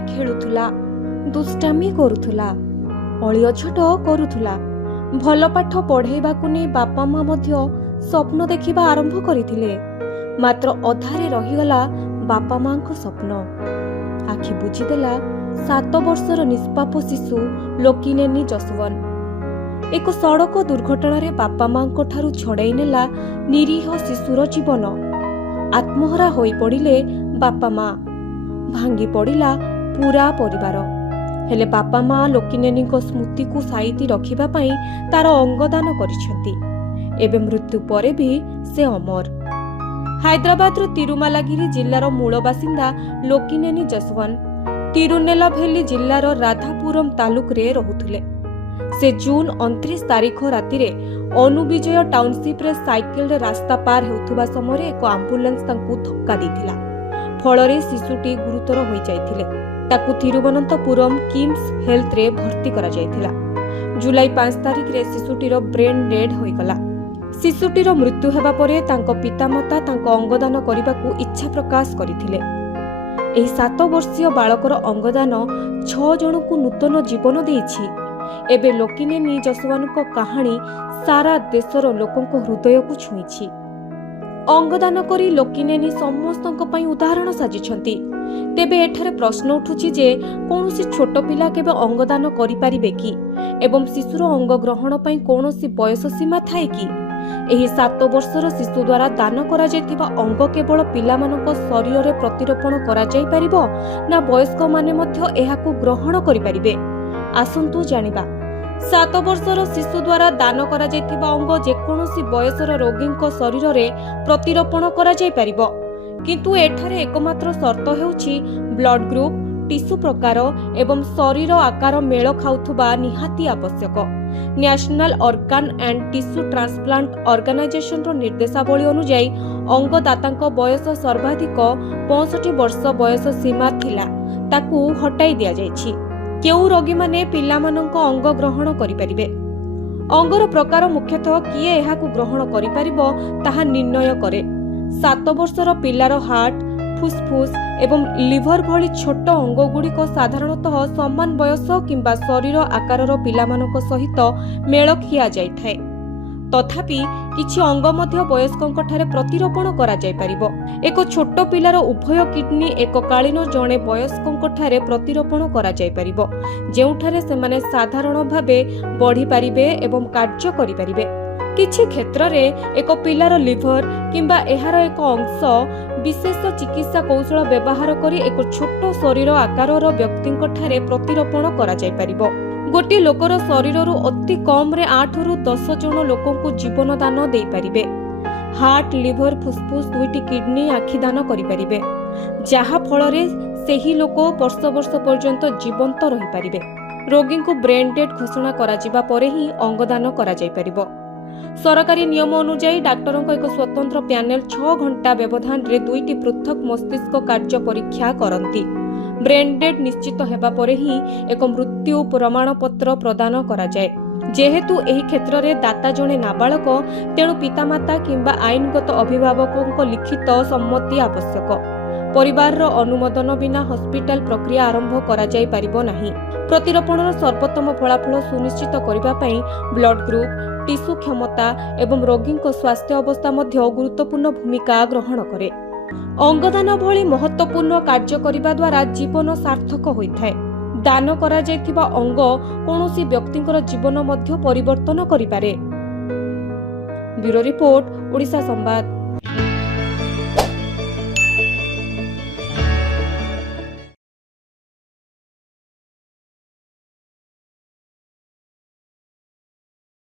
ଘରେ ଖେଳୁଥିଲା, ଦୁଷ୍ଟାମି କରୁଥିଲା, ଅଳିଅଝଟ କରୁଥିଲା। ଭଲ ପାଠ ପଢ଼େଇବାକୁ ନେଇ ବାପା ମା ମଧ୍ୟ ସ୍ୱପ୍ନ ଦେଖିବା ଆରମ୍ଭ କରିଥିଲେ। ମାତ୍ର ଅଧାରେ ରହିଗଲା ବାପା ମାଙ୍କ ସ୍ୱପ୍ନ। ଆଖି ବୁଜିଦେଲା 7 ବର୍ଷର ନିଷ୍ପାପ ଶିଶୁ ଲୋକିନେନି ଯଶବନ୍ତ। ଏକ ସଡ଼କ ଦୁର୍ଘଟଣାରେ ବାପା ମାଙ୍କ ଠାରୁ ଛଡ଼ାଇ ନେଲା ନିରୀହ ଶିଶୁର ଜୀବନ। ଆତ୍ମହରା ହୋଇପଡ଼ିଲେ ବାପା ମା, ଭାଙ୍ଗି ପଡ଼ିଲା ପୁରା ପରିବାର। ହେଲେ ବାପା ମା ଲୋକିନେନିଙ୍କ ସ୍ମୃତିକୁ ସାଇତି ରଖିବା ପାଇଁ ତାର ଅଙ୍ଗଦାନ କରିଛନ୍ତି। ଏବେ ମୃତ୍ୟୁ ପରେ ବି ସେ ଅମର। ହାଇଦ୍ରାବାଦର ତିରୁମାଲାଗିରି ଜିଲ୍ଲାର ମୂଳ ବାସିନ୍ଦା ଲୋକିନେନି ଯଶବନ୍ତ ତିରୁନେଲଭେଲି ଜିଲ୍ଲାର ରାଧାପୁରମ ତାଲୁକରେ ରହୁଥିଲେ। ସେ ଜୁନ୍ 29 ତାରିଖ ରାତିରେ ଅନୁବିଜୟ ଟାଉନସିପ୍ରେ ସାଇକେଲରେ ରାସ୍ତା ପାର ହେଉଥିବା ସମୟରେ ଏକ ଆମ୍ବୁଲାନ୍ସ ତାଙ୍କୁ ଧକ୍କା ଦେଇଥିଲା। ଫଳରେ ଶିଶୁଟି ଗୁରୁତର ହୋଇଯାଇଥିଲେ। ତାକୁ ତିରୁବନନ୍ତପୁରମ କିମ୍ସ ହେଲ୍ଥରେ ଭର୍ତ୍ତି କରାଯାଇଥିଲା। ଜୁଲାଇ 5 ତାରିଖରେ ଶିଶୁଟିର ବ୍ରେନ୍ ଡେଡ୍ ହୋଇଗଲା। ଶିଶୁଟିର ମୃତ୍ୟୁ ହେବା ପରେ ତାଙ୍କ ପିତାମାତା ତାଙ୍କ ଅଙ୍ଗଦାନ କରିବାକୁ ଇଚ୍ଛା ପ୍ରକାଶ କରିଥିଲେ। ଏହି 7 ବର୍ଷୀୟ ବାଳକର ଅଙ୍ଗଦାନ 6 ଜଣଙ୍କୁ ନୂତନ ଜୀବନ ଦେଇଛି। ଏବେ ଲୋକିନେନି ଯଶବନ୍ତଙ୍କ କାହାଣୀ ସାରା ଦେଶର ଲୋକଙ୍କ ହୃଦୟକୁ ଛୁଇଁଛି। ଅଙ୍ଗଦାନ କରି ଲୋକିନେନି ସମସ୍ତଙ୍କ ପାଇଁ ଉଦାହରଣ ସାଜିଛନ୍ତି। ତେବେ ଏଠାରେ ପ୍ରଶ୍ନ ଉଠୁଛି ଯେ କୌଣସି ଛୋଟ ପିଲା କେବେ ଅଙ୍ଗଦାନ କରିପାରିବେ କି ଏବଂ ଶିଶୁର ଅଙ୍ଗ ଗ୍ରହଣ ପାଇଁ କୌଣସି ବୟସ ସୀମା ଥାଏ କି? ଏହି 7 ବର୍ଷର ଶିଶୁ ଦ୍ୱାରା ଦାନ କରାଯାଇଥିବା ଅଙ୍ଗ କେବଳ ପିଲାମାନଙ୍କ ଶରୀରରେ ପ୍ରତିରୋପଣ କରାଯାଇପାରିବ ନା ବୟସ୍କମାନେ ମଧ୍ୟ ଏହାକୁ ଗ୍ରହଣ କରିପାରିବେ? ଆସନ୍ତୁ ଜାଣିବା। 7 ବର୍ଷର ଶିଶୁ ଦ୍ୱାରା ଦାନ କରାଯାଇଥିବା ଅଙ୍ଗ ଯେକୌଣସି ବୟସର ରୋଗୀଙ୍କ ଶରୀରରେ ପ୍ରତିରୋପଣ କରାଯାଇପାରିବ। କିନ୍ତୁ ଏଠାରେ ଏକମାତ୍ର ସର୍ତ୍ତ ହେଉଛି ବ୍ଲଡ୍ ଗ୍ରୁପ୍, ଟିସୁ ପ୍ରକାର ଏବଂ ଶରୀର ଆକାର ମେଳ ଖାଉଥିବା ନିହାତି ଆବଶ୍ୟକ। National organ and tissue transplant ଅର୍ଗାନାଇଜେସନର ନିର୍ଦ୍ଦେଶାବଳୀ ଅନୁଯାୟୀ ଅଙ୍ଗଦାତାଙ୍କ ବୟସ ସର୍ବାଧିକ 65 ବର୍ଷ ବୟସ ସୀମା ଥିଲା, ତାକୁ ହଟାଇ ଦିଆଯାଇଛି। କେଉଁ ରୋଗୀମାନେ ପିଲାମାନଙ୍କ ଅଙ୍ଗ ଗ୍ରହଣ କରିପାରିବେ? ଅଙ୍ଗର ପ୍ରକାର ମୁଖ୍ୟତଃ କିଏ ଏହାକୁ ଗ୍ରହଣ କରିପାରିବ ତାହା ନିର୍ଣ୍ଣୟ କରେ। 7 ବର୍ଷର ପିଲାର ହାର୍ଟ, ଫୁସ୍ଫୁସ୍ ଏବଂ ଲିଭର ଭଳି ଛୋଟ ଅଙ୍ଗଗୁଡ଼ିକ ସାଧାରଣତଃ ସମାନ ବୟସ କିମ୍ବା ଶରୀର ଆକାରର ପିଲାମାନଙ୍କ ସହିତ ମେଳ ଖିଆଯାଇଥାଏ। ତଥାପି କିଛି ଅଙ୍ଗ ମଧ୍ୟ ବୟସ୍କଙ୍କଠାରେ ପ୍ରତିରୋପଣ କରାଯାଇପାରିବ। ଏକ ଛୋଟ ପିଲାର ଉଭୟ କିଡନୀ ଏକକାଳୀନ ଜଣେ ବୟସ୍କଙ୍କଠାରେ ପ୍ରତିରୋପଣ କରାଯାଇପାରିବ, ଯେଉଁଠାରେ ସେମାନେ ସାଧାରଣ ଭାବେ ବଢ଼ିପାରିବେ ଏବଂ କାର୍ଯ୍ୟ କରିପାରିବେ। କିଛି କ୍ଷେତ୍ରରେ ଏକ ପିଲାର ଲିଭର କିମ୍ବା ଏହାର ଏକ ଅଂଶ ବିଶେଷ ଚିକିତ୍ସା କୌଶଳ ବ୍ୟବହାର କରି ଏକ ଛୋଟ ଶରୀର ଆକାରର ବ୍ୟକ୍ତିଙ୍କଠାରେ ପ୍ରତିରୋପଣ କରାଯାଇପାରିବ। ଗୋଟିଏ ଲୋକର ଶରୀରରୁ ଅତି କମ୍ରେ 8ରୁ 10 ଜଣ ଲୋକଙ୍କୁ ଜୀବନ ଦାନ ଦେଇପାରିବେ। ହାର୍ଟ, ଲିଭର, ଫୁସ୍ଫୁସ୍, 2ଟି କିଡନୀ, ଆଖି ଦାନ କରିପାରିବେ, ଯାହା ଫଳରେ ସେହି ଲୋକ ବର୍ଷ ବର୍ଷ ପର୍ଯ୍ୟନ୍ତ ଜୀବନ୍ତ ରହିପାରିବେ। ରୋଗୀଙ୍କୁ ବ୍ରେନ୍ ଡେଡ୍ ଘୋଷଣା କରାଯିବା ପରେ ହିଁ ଅଙ୍ଗଦାନ କରାଯାଇପାରିବ। ସରକାରୀ ନିୟମ ଅନୁଯାୟୀ ଡାକ୍ତରଙ୍କ ଏକ ସ୍ୱତନ୍ତ୍ର ପ୍ୟାନେଲ 6 ଘଣ୍ଟା ବ୍ୟବଧାନରେ 2ଟି ପୃଥକ ମସ୍ତିଷ୍କ କାର୍ଯ୍ୟ ପରୀକ୍ଷା କରନ୍ତି। ବ୍ରେନ୍ ଡେଡ୍ ନିଶ୍ଚିତ ହେବା ପରେ ହିଁ ଏକ ମୃତ୍ୟୁ ପ୍ରମାଣପତ୍ର ପ୍ରଦାନ କରାଯାଏ। ଯେହେତୁ ଏହି କ୍ଷେତ୍ରରେ ଦାତା ଜଣେ ନାବାଳକ, ତେଣୁ ପିତାମାତା କିମ୍ବା ଆଇନଗତ ଅଭିଭାବକଙ୍କ ଲିଖିତ ସମ୍ମତି ଆବଶ୍ୟକ। ପରିବାରର ଅନୁମୋଦନ ବିନା ହସ୍ପିଟାଲ ପ୍ରକ୍ରିୟା ଆରମ୍ଭ କରାଯାଇପାରିବ ନାହିଁ। ପ୍ରତିରୋପଣର ସର୍ବୋତ୍ତମ ଫଳାଫଳ ସୁନିଶ୍ଚିତ କରିବା ପାଇଁ ବ୍ଲଡ୍ ଗ୍ରୁପ୍, ଟିସୁ କ୍ଷମତା ଏବଂ ରୋଗୀଙ୍କ ସ୍ୱାସ୍ଥ୍ୟ ଅବସ୍ଥା ମଧ୍ୟ ଗୁରୁତ୍ୱପୂର୍ଣ୍ଣ ଭୂମିକା ଗ୍ରହଣ କରେ। ଅଙ୍ଗଦାନ ଭଳି ମହତ୍ତ୍ୱପୂର୍ଣ୍ଣ କାର୍ଯ୍ୟ କରିବା ଦ୍ୱାରା ଜୀବନ ସାର୍ଥକ ହୋଇଥାଏ। ଦାନ କରାଯାଇଥିବା ଅଙ୍ଗ କୌଣସି ବ୍ୟକ୍ତିଙ୍କର ଜୀବନ ମଧ୍ୟ ପରିବର୍ତ୍ତନ କରିପାରେ। ବ୍ୟୁରୋ ରିପୋର୍ଟ, ଓଡ଼ିଶା ସମ୍ବାଦ।